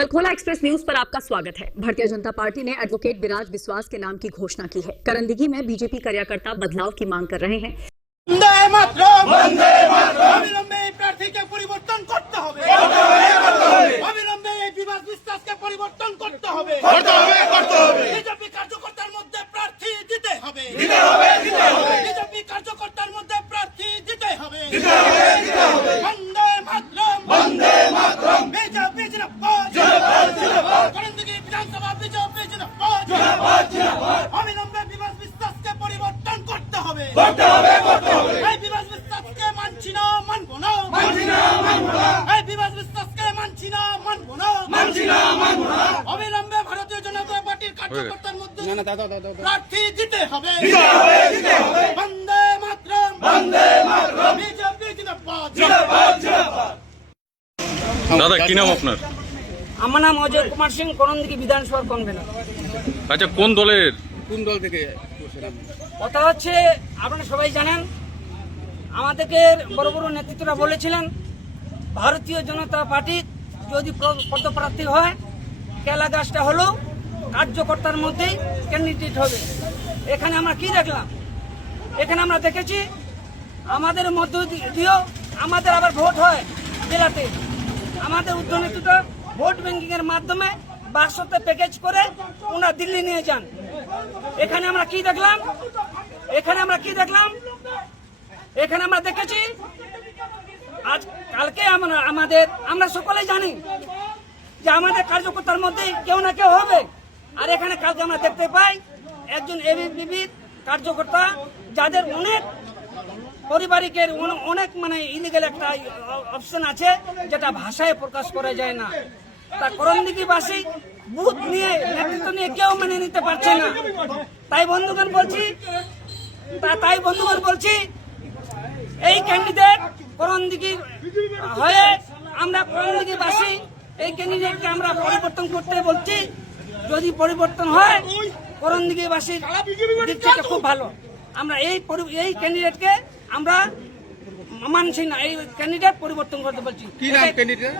दलखोला express news पर आपका स्वागत है। भारतीय जनता पार्टी ने एडवोकेट विराज बिस्वास के नाम की घोषणा की है। करंदगी में बीजेपी कार्यकर्ता बदलाव की मांग कर रहे हैं। অবিলম্বে প্রার্থীকে পরিবর্তন করতে হবে, অবিলম্বে বিভাস বিশ্বাসকে পরিবর্তন করতে হবে, বিজেপি কার্যকর্তার মধ্যে প্রার্থী দিতে হবে, বিজেপি কার্যকর্তার মধ্যে প্রার্থী দিতে হবে। বন্দে মাতরম, বিজেপি জিন্দাবাদ, করণদিঘি বিধানসভা বিজেপি জিন্দাবাদ, অবিলম্বে বিভাস বিশ্বাসকে পরিবর্তন করতে হবে। এই বিভাস বিশ্বাসকে মানছি না, মানবো না, এই বিভাস বিশ্বাসকে মানছি না, মানবো না। অবিলম্বে ভারতীয় জনতা পার্টির কার্যকর্তার মধ্যে প্রার্থী দিতে হবে। বন্দে মাতরম, বিজেপি জিন্দাবাদ। দাদা কি নাম আপনার? আমার নাম অজয় কুমার সিং, করণদিঘি বিধানসভার কনভেনর। আচ্ছা, কোন দল থেকে? কথা হচ্ছে, আপনারা সবাই জানেন, আমাদেরকে বড় বড় নেতৃত্বরা বলেছিলেন ভারতীয় জনতা পার্টি যদি পদপ্রার্থী হয় কেলা গাছটা হলো কার্যকর্তার মধ্যেই ক্যান্ডিডেট হবে। এখানে আমরা কি দেখলাম? এখানে আমরা দেখেছি আমাদের মধ্য দিয়েও আমাদের আবার ভোট হয় জেলাতে। আমাদের উদ্যোগীরা ভোট ব্যাংকিং এর মাধ্যমে বাক্সতে প্যাকেজ করে ওনারা দিল্লি নিয়ে যান। এখানে আমরা কি দেখলাম? এখানে আমরা দেখেছি আজ কালকে আমরা সকলেই জানি যে আমাদের কার্যকর্তার মধ্যে কেউ না কেউ হবে। আর এখানে কালকে আমরা দেখতে পাই একজন এবিপির কার্যকর্তা যাদের অনেক পারিবারিকের অনেক ইলিগাল একটা অপশন আছে যেটা ভাষায় প্রকাশ করা যায় না। তা করণদিঘিবাসী বুথ নিয়ে নেতৃত্ব নিয়ে কেউ মেনে নিতে পারছে না। তাই বন্ধুগণ বলছি এই ক্যান্ডিডেট করণদিঘি হয়ে আমরা করণদিঘিবাসী এই ক্যান্ডিডেটকে আমরা পরিবর্তন করতে বলছি। যদি পরিবর্তন হয় করণদিঘিবাসীর দিক থেকে খুব ভালো। আমরা এই ক্যান্ডিডেটকে আমরা মানছি না, এই ক্যান্ডিডেট পরিবর্তন করতে বলছি। কি নাম ক্যান্ডিডেট?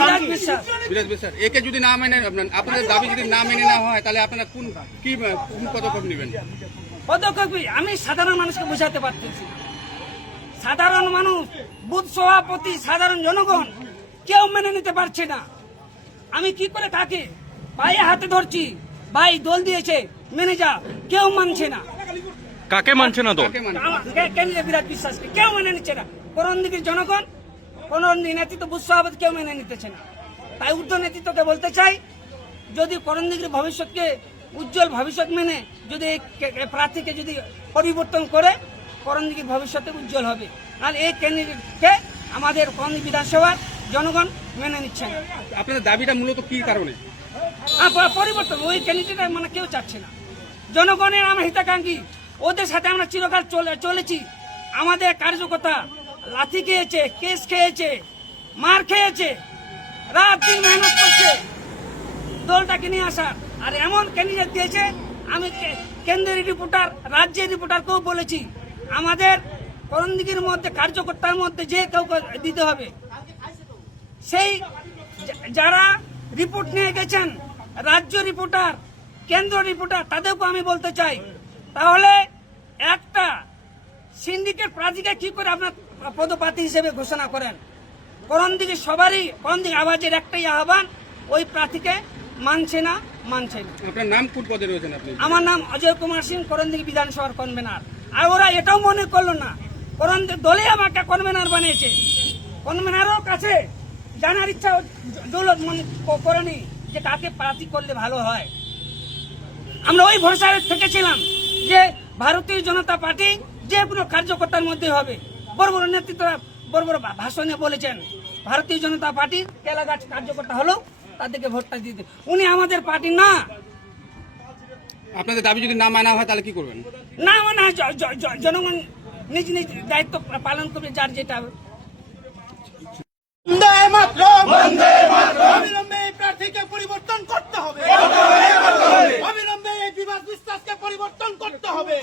বিরাজ বিশ্বাস। একে যদি না মেনে আপনাদের দাবি যদি না মেনে না হয় তাহলে আপনারা কোন পদক্ষেপ নেবেন? পদক্ষেপ আমি সাধারণ মানুষকে বোঝাতে পারতেছি। সাধারণ মানুষ, বুথ সভাপতি, সাধারণ জনগণ কেউ মেনে নিতে পারছে না। আমি কি করে তাকে পায়ে হাতে ধরছি, ভাই দল দিয়েছে মেনে যা, কেউ মানছে না। কাকে মানছে না দল? বিরাজ বিশ্বাসকে কেউ মেনে নিচ্ছে না। করণদিঘির জনগণ, কোন নেতৃত্ব, বুথ সভাপতি কেউ মেনে নিতেছে না। তাই ঊর্ধ্ব নেতৃত্বকে বলতে চাই, যদি করণদিঘির ভবিষ্যৎকে উজ্জ্বল ভবিষ্যৎ মেনে যদি প্রার্থীকে যদি পরিবর্তন করে করণদিঘির ভবিষ্যতে উজ্জ্বল হবে। আর এই ক্যান্ডিডেটকে আমাদের করণদিঘি বিধানসভার জনগণ মেনে নিচ্ছে না। আপনাদের দাবিটা মূলত কি কারণে? পরিবর্তন, ওই ক্যান্ডিডেট কেউ চাচ্ছে না। জনগণের আমরা হিতাকাঙ্ক্ষী, ওদের সাথে আমরা চিরকাল চলেছি। আমাদের কার্যকর্তা লাথি খেয়েছে, কেস খেয়েছে, মার খেয়েছে, রাত দিন মেহনত করছে দলটাকে নিয়ে আসার। আর এমন ক্যান্ডিডেট দিয়েছে, আমি কেন্দ্রের রিপোর্টার, রাজ্যের রিপোর্টারকেও বলেছি আমাদের করণদিঘির মধ্যে কার্যকর্তার মধ্যে যে কাউকে দিতে হবে। সেই যারা রিপোর্ট নিয়ে গেছেন, রাজ্য রিপোর্টার, কেন্দ্র রিপোর্টার, তাদেরকেও আমি বলতে চাই, তাহলে একটা সিন্ডিকেট প্রার্থীকে কি করে আপনার পদপ্রার্থী হিসেবে ঘোষণা করেন? করণদিঘি সবারই, করণদিঘি আওয়াজের একটাই আহ্বান, ওই প্রার্থীকে মানছে না। আপনার নাম কোন পদে রয়েছেন আপনি? আমার নাম অজয় কুমার সিং, করণদিঘি বিধানসভার কনভেনার। আর ওরা এটাও মনে করলো না দলে আমাকে কনভেনার বানিয়েছে। কনভেনারও কাছে জানার ইচ্ছা দৌলত মনে করেনি যে কাকে প্রার্থী করলে ভালো হয়। আমরা ওই ভরসায় থেকেছিলাম যে ভারতীয় জনতা পার্টি যে কোনো কার্যকর্তার মধ্যে হবে। বড় বড় নেতৃত্বরা বড় বড় ভাষণে বলেছেন ভারতীয় জনতা পার্টির কেলাগাছ কার্যকর্তা হলো তাদেরকে ভোটটা দিতে। উনি আমাদের পার্টি না। আপনাদের দাবি যদি না মানা হয় তাহলে কি করবেন? না মানে জনগণ নিজ নিজ দায়িত্ব পালন করবে, যার যেটা। অবিলম্বে প্রার্থীকে পরিবর্তন করতে হবে, অবিলম্বে বিভাস বিশ্বাসকে পরিবর্তন করতে হবে,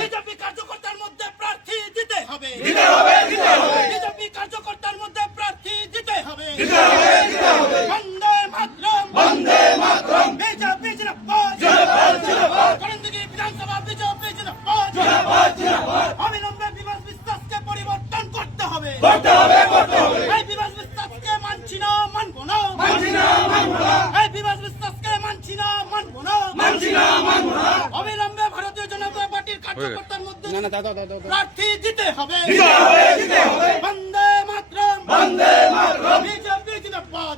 বিজেপি কার্যকর্তার মধ্যে প্রার্থী দিতে হবে, বিজেপি কার্যকর্তার মধ্যে প্রার্থী দিতে হবে। বন্দে মাতরম বিজেপি জিন্দাবাদ করণদিঘি বিধানসভা বিজেপি জিন্দাবাদ অবিলম্বে বিভাস বিশ্বাসকে পরিবর্তন করতে হবে এই বিভাস বিশ্বাসকে মানছি না মানবো না এই বিভাস বিশ্বাসকে মানছি না মানবো না অবিলম্বে ভারতীয় জনতা পার্টির কার্যকর্তার মধ্যে না না দাদা দাদা প্রার্থী দিতে হবে বন্দে মাতরম বিজেপি জিন্দাবাদ